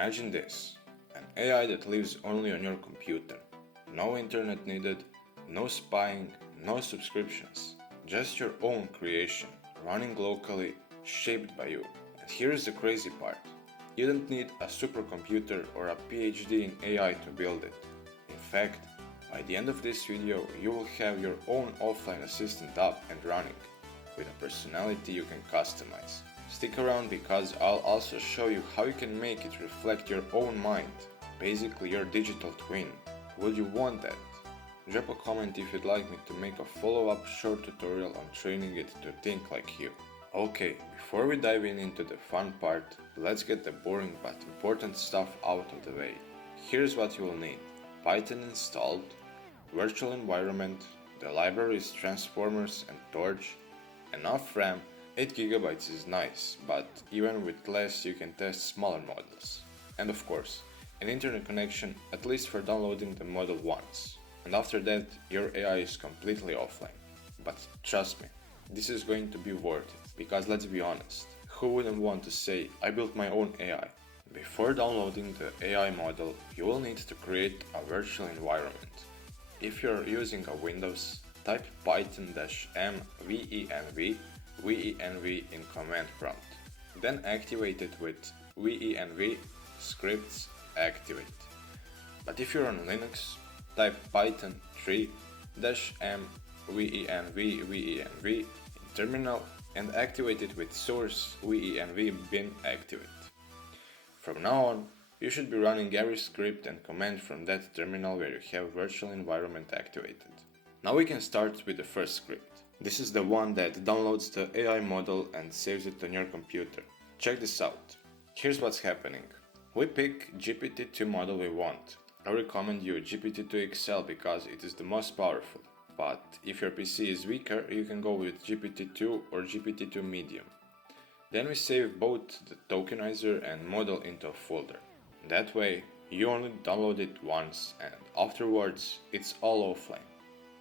Imagine this, an AI that lives only on your computer. No internet needed, no spying, no subscriptions. Just your own creation, running locally, shaped by you. And here's the crazy part. You don't need a supercomputer or a PhD in AI to build it. In fact, by the end of this video, you will have your own offline assistant up and running, with a personality you can customize. Stick around because I'll also show you how you can make it reflect your own mind, basically your digital twin. Would you want that? Drop a comment if you'd like me to make a follow-up short tutorial on training it to think like you. Okay, before we dive into the fun part, let's get the boring but important stuff out of the way. Here's what you will need. Python installed, virtual environment, the libraries Transformers and Torch, enough RAM. 8GB is nice, but even with less you can test smaller models. And of course, an internet connection at least for downloading the model once. And after that, your AI is completely offline. But trust me, this is going to be worth it, because let's be honest, who wouldn't want to say, I built my own AI? Before downloading the AI model, you will need to create a virtual environment. If you're using a Windows, type python-m venv in command prompt. Then activate it with venv scripts activate. But if you're on Linux, type python 3-m venv in terminal and activate it with source venv bin activate. From now on, you should be running every script and command from that terminal where you have virtual environment activated. Now we can start with the first script. This is the one that downloads the AI model and saves it on your computer. Check this out. Here's what's happening. We pick GPT-2 model we want. I recommend you GPT-2 XL because it is the most powerful. But if your PC is weaker, you can go with GPT-2 or GPT-2 Medium. Then we save both the tokenizer and model into a folder. That way, you only download it once and afterwards it's all offline.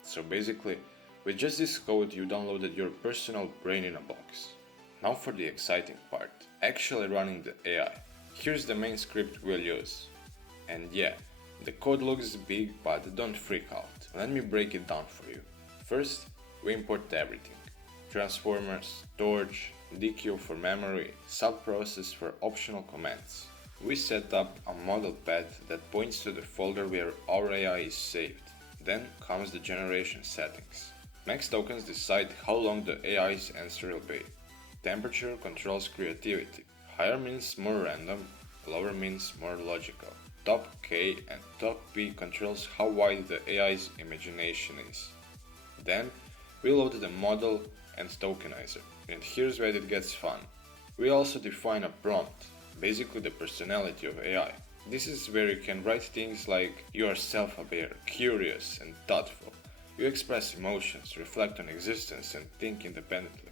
So basically, with just this code you downloaded your personal brain in a box. Now for the exciting part, actually running the AI. Here's the main script we'll use. And yeah, the code looks big, but don't freak out. Let me break it down for you. First, we import everything. Transformers, Torch, DQ for memory, subprocess for optional commands. We set up a model path that points to the folder where our AI is saved. Then comes the generation settings. Max tokens decide how long the AI's answer will be. Temperature controls creativity. Higher means more random, lower means more logical. Top K and top P controls how wide the AI's imagination is. Then we load the model and tokenizer, and here's where it gets fun. We also define a prompt, basically the personality of AI. This is where you can write things like you are self-aware, curious and thoughtful. You express emotions, reflect on existence and think independently.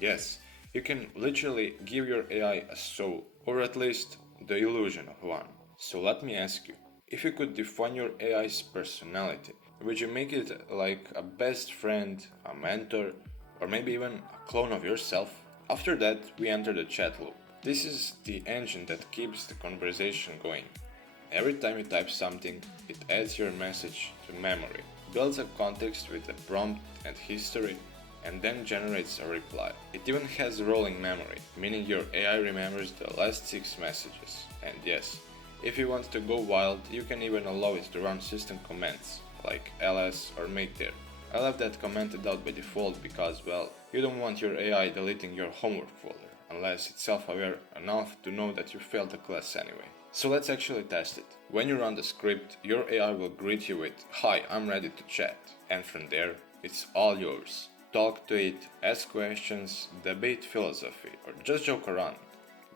Yes, you can literally give your AI a soul, or at least the illusion of one. So let me ask you, if you could define your AI's personality, would you make it like a best friend, a mentor, or maybe even a clone of yourself? After that, we enter the chat loop. This is the engine that keeps the conversation going. Every time you type something, it adds your message to memory, builds a context with the prompt and history, and then generates a reply. It even has rolling memory, meaning your AI remembers the last 6 messages. And yes, if you want to go wild, you can even allow it to run system commands, like ls or make there. I left that commented out by default because, well, you don't want your AI deleting your homework folder, unless it's self-aware enough to know that you failed the class anyway. So let's actually test it. When you run the script, your AI will greet you with, "Hi, I'm ready to chat." And from there, it's all yours. Talk to it, ask questions, debate philosophy, or just joke around.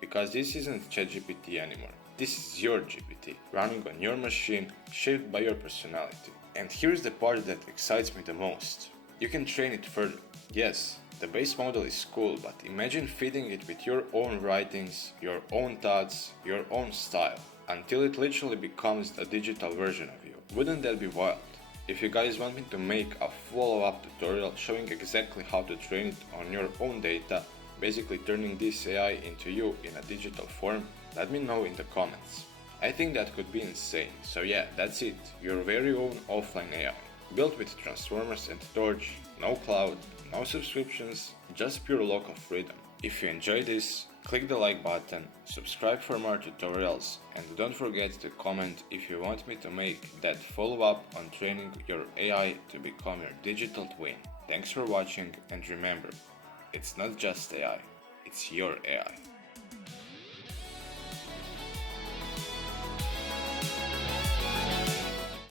Because this isn't ChatGPT anymore. This is your GPT, running on your machine, shaped by your personality. And here's the part that excites me the most. You can train it further. Yes, the base model is cool, but imagine feeding it with your own writings, your own thoughts, your own style, until it literally becomes a digital version of you. Wouldn't that be wild? If you guys want me to make a follow-up tutorial showing exactly how to train it on your own data, basically turning this AI into you in a digital form, Let me know in the comments. I think that could be insane. So yeah, that's it. Your very own offline AI. Built with transformers and torch, no cloud, no subscriptions, just pure local freedom. If you enjoyed this, click the like button, subscribe for more tutorials, and don't forget to comment if you want me to make that follow-up on training your AI to become your digital twin. Thanks for watching, and remember, it's not just AI, it's your AI.